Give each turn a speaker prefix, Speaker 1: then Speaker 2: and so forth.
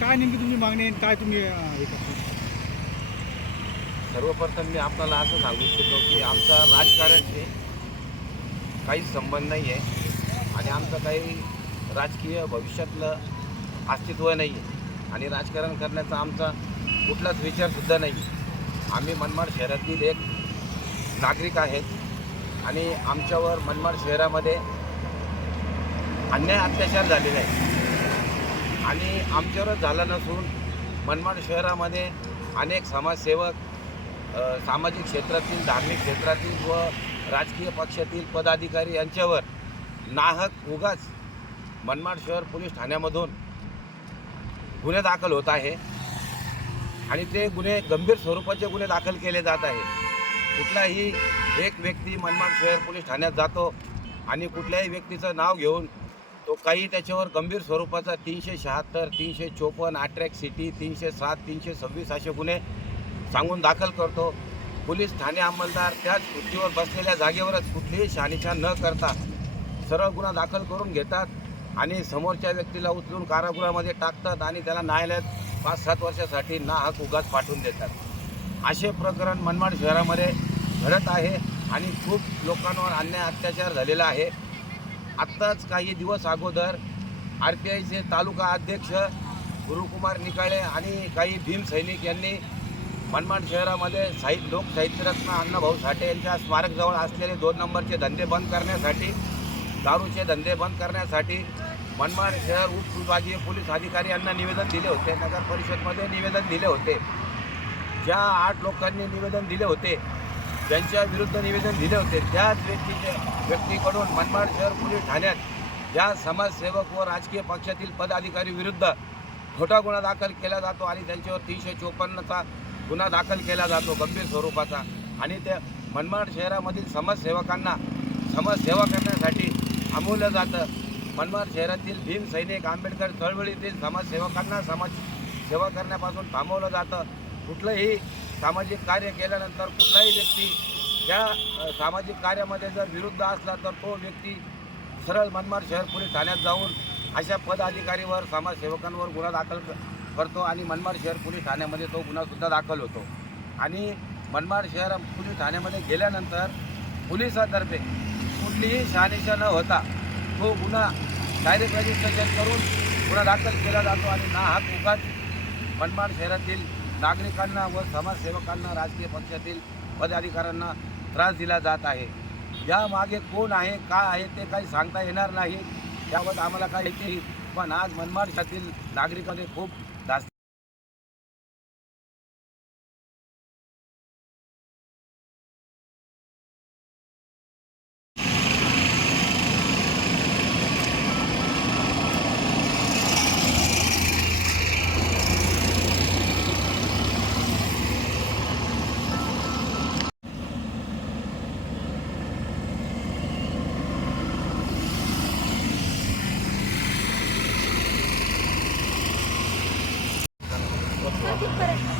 Speaker 1: काय नेमकी तुमची मागणी आहे काय तुम्ही अं, हे करता?
Speaker 2: सर्वप्रथम मी आपल्याला असं सांगू इच्छितो की आमचा राजकारणाशी काहीच संबंध नाही आहे आणि आमचं काही राजकीय भविष्यातलं अस्तित्व नाही आहे आणि राजकारण करण्याचा आमचा कुठलाच विचारसुद्धा नाही आम्ही मनमाड शहरातील एक नागरिक आहेत आणि आमच्यावर मनमाड शहरामध्ये अन्याय अत्याचार झालेले आहे आणि आमच्यावरच झाला नसून मनमाड शहरामध्ये अनेक समाजसेवक सामाजिक क्षेत्रातील धार्मिक क्षेत्रातील व राजकीय पक्षातील पदाधिकारी यांच्यावर नाहक उगाच मनमाड शहर पोलीस ठाण्यामधून गुन्हे दाखल होत आहे आणि ते गुन्हे गंभीर स्वरूपाचे गुन्हे दाखल केले जात आहे. कुठलाही एक व्यक्ती मनमाड शहर पोलीस ठाण्यात जातो आणि कुठल्याही व्यक्तीचं नाव घेऊन तो काही त्याच्यावर गंभीर स्वरूपाचा तीनशे शहात्तर तीनशे चोपन्न अट्रॅक सिटी तीनशे सात तीनशे सव्वीस असे गुन्हे सांगून दाखल करतो. पोलीस ठाणे अंमलदार त्याच खुर्चीवर बसलेल्या जागेवरच कुठलीही शहानिशा न करता सरळ गुन्हा दाखल करून घेतात आणि समोरच्या व्यक्तीला उचलून कारागृहामध्ये टाकतात आणि त्याला न्यायालयात पाच सात वर्षासाठी नाहक उगाच पाठवून देतात. असे प्रकरण मनमाड शहरामध्ये घडत आहे आणि खूप लोकांवर अन्याय अत्याचार झालेला आहे. आत्ताच काही दिवस अगोदर आर पी आयचे तालुका अध्यक्ष गुरुकुमार निकाळे आणि काही भीम सैनिक यांनी मनमाड शहरामध्ये साहित्य लोकसाहित्यरत्न अण्णाभाऊ साठे यांच्या स्मारकजवळ असलेले दोन नंबरचे धंदे बंद करण्यासाठी दारूचे धंदे बंद करण्यासाठी मनमाड शहर उपविभागीय पोलीस अधिकारी यांना निवेदन दिले होते. नगर परिषदमध्ये निवेदन दिले होते. ज्या आठ लोकांनी निवेदन दिले होते ज्यांच्या विरुद्ध निवेदन दिले होते त्याच व्यक्तीच्या व्यक्तीकडून मनमाड शहर पोलीस ठाण्यात ज्या समाजसेवक व राजकीय पक्षातील पदाधिकारी विरुद्ध खोटा गुन्हा दाखल केला जातो आणि त्यांच्यावर तीनशे चोपन्नचा गुन्हा दाखल केला जातो गंभीर स्वरूपाचा. आणि त्या मनमाड शहरामधील समाजसेवकांना समाजसेवा करण्यासाठी थांबवलं जातं. मनमाड शहरातील भीम सैनिक आंबेडकर चळवळीतील समाजसेवकांना समाज सेवा करण्यापासून थांबवलं जातं. कुठलंही सामाजिक कार्य केल्यानंतर कुठलाही व्यक्ती त्या सामाजिक कार्यामध्ये जर विरुद्ध असला तर तो व्यक्ती सरळ मनमाड शहर पोलीस ठाण्यात जाऊन अशा पदाधिकारीवर समाजसेवकांवर गुन्हा दाखल करतो आणि मनमाड शहर पोलीस ठाण्यामध्ये तो गुन्हासुद्धा दाखल होतो. आणि मनमाड शहर पोलीस ठाण्यामध्ये गेल्यानंतर पोलिसातर्फे कुठलीही शहानिशा न होता तो गुन्हा डायरेक्ट रजिस्ट्रेशन करून गुन्हा दाखल केला जातो आणि ना हा उगाच मनमाड शहरातील नागरिकांना व समाजसेवकांना राजकीय पक्षातील पदाधिकाऱ्यांना त्रास दिला जात आहे. यामागे कोण आहे काय आहे ते काही सांगता येणार नाही. त्याबाबत आम्हाला काही येते पण आज मनमाड नागरिकांनी खूप Захід
Speaker 3: перед.